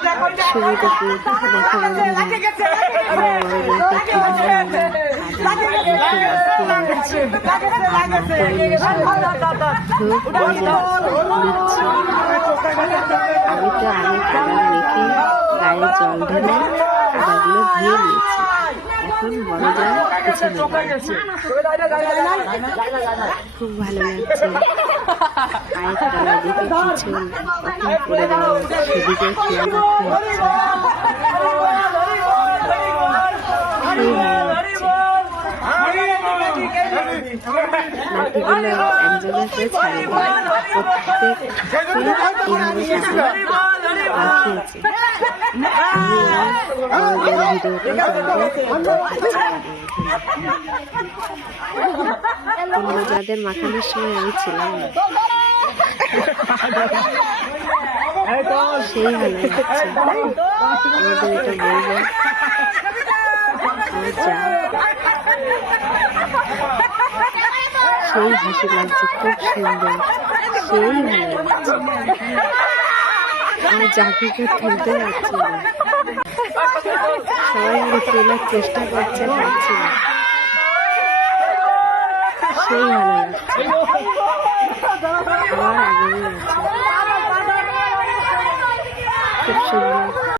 ছবিটা পুরোটা দেখো বন্ধুরা, আমার আমি তো আগে কালার মেখে গায়ে জল ঢেলে কাদাগুলো ধুয়ে নিয়েছি। এখন বড় যা পিছনে খুব ভালো লাগছে। পায়ের তলা দেখে পিছন কখন পড়ে দেওয়া সেদিকে খেয়াল রাখতে হচ্ছে। মাটিগুলো এক জায়গায় করে ছাড়িয়ে প্রত্যেককে এইভাবে রাখিয়েছে। যাদের মাখানোর সময় আমি ছিলাম না, সেই ভালো লাগছে। আমাদের এটা বলবো যা সেই হাসি লাগছে, খুব সুন্দর, সেই ভালো লাগছে। আমি জাকিকে তুলতে পারছি না, সবাই মিলে তোলার চেষ্টা করছে, পারছি না। সেই ভালো লাগছে, আবার আগামী আছে।